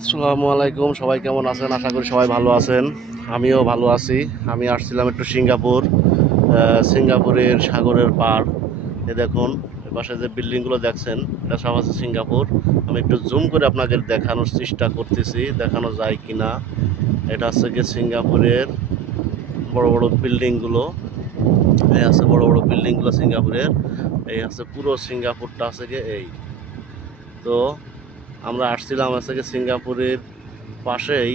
আসসালামু আলাইকুম, সবাই কেমন আছেন? আশা করি সবাই ভালো আছেন। আমিও ভালো আছি। আমি আসছিলাম একটু সিঙ্গাপুর সিঙ্গাপুরের সাগরের পার এ দেখুন পাশে যে বিল্ডিংগুলো দেখছেন, এটা সব আছে সিঙ্গাপুর। আমি একটু জুম করে আপনাকে দেখানোর চেষ্টা করতেছি, দেখানো যায় কি না এটা হচ্ছে গিয়ে সিঙ্গাপুরের বড় বড় বিল্ডিংগুলো। এই আছে বড় বড় বিল্ডিংগুলো সিঙ্গাপুরের। এই আছে পুরো সিঙ্গাপুরটা আছে গিয়ে এই। তো আমরা আসছিলাম আছে কি সিঙ্গাপুরের পাশেই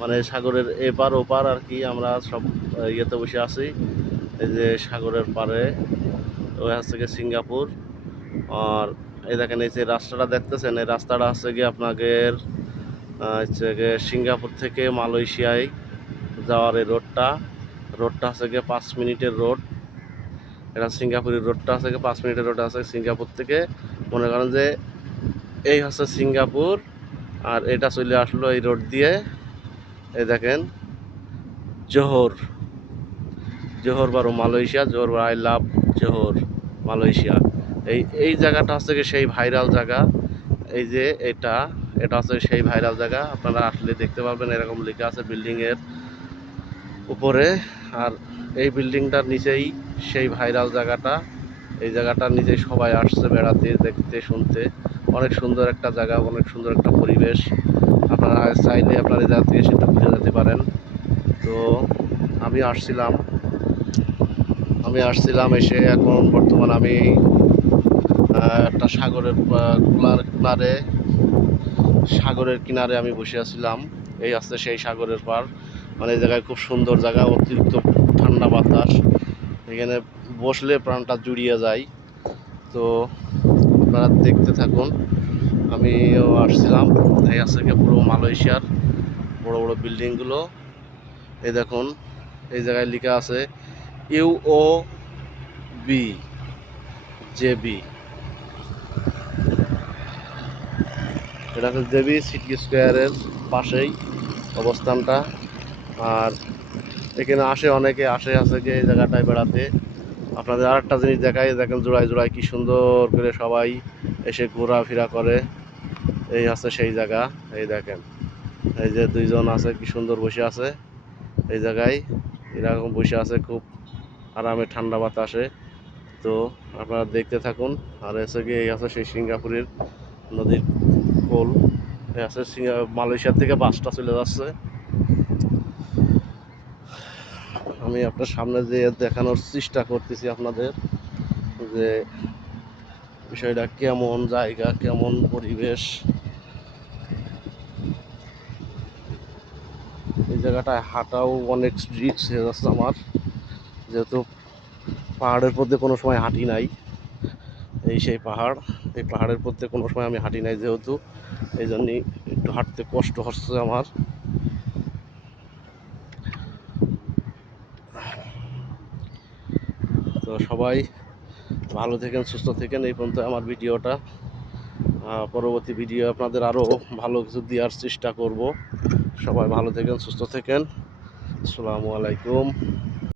মানে সাগরের এপার ওপার আর কি আমরা সব ইয়েতে বসে আছি। এই যে সাগরের পারে ওই হচ্ছে সিঙ্গাপুর। আর এই দেখেন, এই যে রাস্তাটা দেখতেছেন, এই রাস্তাটা হচ্ছে গিয়ে আপনাদের হচ্ছে গিয়ে সিঙ্গাপুর থেকে মালয়েশিয়ায় যাওয়ার এই রোডটা। রোডটা হচ্ছে গিয়ে পাঁচ মিনিটের রোড। এটা সিঙ্গাপুরের রোডটা আছে পাঁচ মিনিটের রোড আছে সিঙ্গাপুর থেকে। মনে করেন যে এই হচ্ছে সিঙ্গাপুর, আর এটা চলে আসলো এই রোড দিয়ে। এই দেখেন, Johor Johor Bahru Malaysia, Johor I love Johor Malaysia. এই এই জায়গাটা হচ্ছে কি সেই ভাইরাল জায়গা। এই যে এটা এটা হচ্ছে সেই ভাইরাল জায়গা। আপনারা আসলে দেখতে পাবেন এরকম লেখা আছে বিল্ডিংয়ের উপরে। আর এই বিল্ডিংটার নিচেই সেই ভাইরাল জায়গাটা। এই জায়গাটার নিচে সবাই আসছে বেড়াতে দেখতে, শুনতে। অনেক সুন্দর একটা জায়গা, অনেক সুন্দর একটা পরিবেশ। আপনারা চাইলে আপনারা থেকে সেটা ঘুরে যেতে পারেন। তো আমি আসছিলাম। আমি আসছিলাম এসে এখন বর্তমান আমি একটা সাগরের কুলার কিনারে, সাগরের কিনারে আমি বসে আছিলাম। এই আসছে সেই সাগরের পার। মানে এই জায়গায় খুব সুন্দর জায়গা, অতিরিক্ত ঠান্ডা বাতাস। এখানে বসলে প্রাণটা জুড়িয়ে যায়। তো আপনারা দেখতে থাকুন। আমিও আসছিলাম, এই আছে পুরো মালয়েশিয়ার বড় বড় বিল্ডিংগুলো। এই দেখুন, এই জায়গায় লেখা আছে ইউও বি, জে বি। এটা হচ্ছে জেবি সিটি স্কোয়ারের পাশেই অবস্থানটা। আর এখানে আসে, অনেকে আসে, আছে কি এই জায়গাটায় বেড়াতে। আপনাদের আর একটা জিনিস দেখাই, দেখেন জোড়ায় জোড়ায় কি সুন্দর করে সবাই এসে ঘোরাফেরা করে। এই আছে সেই জায়গা, এই দেখেন। এই যে দুইজন আছে, কি সুন্দর বসে আছে। এই জায়গায় এরকম বসে আছে, খুব আরামে ঠান্ডা বাতাসে। তো আপনারা দেখতে থাকুন, আর এসে গিয়ে এই আছে সেই সিঙ্গাপুরের নদীর কোল। এই আছে সিঙ্গা- মালয়েশিয়া থেকে বাসটা চলে যাচ্ছে। আমি আপনার সামনে যে দেখানোর চেষ্টা করতেছি আপনাদের যে বিষয়টা কেমন জায়গা, কেমন পরিবেশ। এই জায়গাটায় হাঁটাও অনেক রিক্স হয়ে যাচ্ছে আমার। যেহেতু পাহাড়ের মধ্যে কোনো সময় হাঁটি নাই। এই সেই পাহাড়, এই পাহাড়ের মধ্যে কোনো সময় আমি হাঁটি নাই যেহেতু। এই জন্যই একটু হাঁটতে কষ্ট হচ্ছে আমার। তো সবাই ভালো থেকেন, সুস্থ থেকেন। এই পর্যন্ত আমার ভিডিওটা। পরবর্তী ভিডিও আপনাদের আরও ভালো কিছু দেওয়ার চেষ্টা করব। সবাই ভালো থেকেন, সুস্থ থেকেন। আসসালামু আলাইকুম।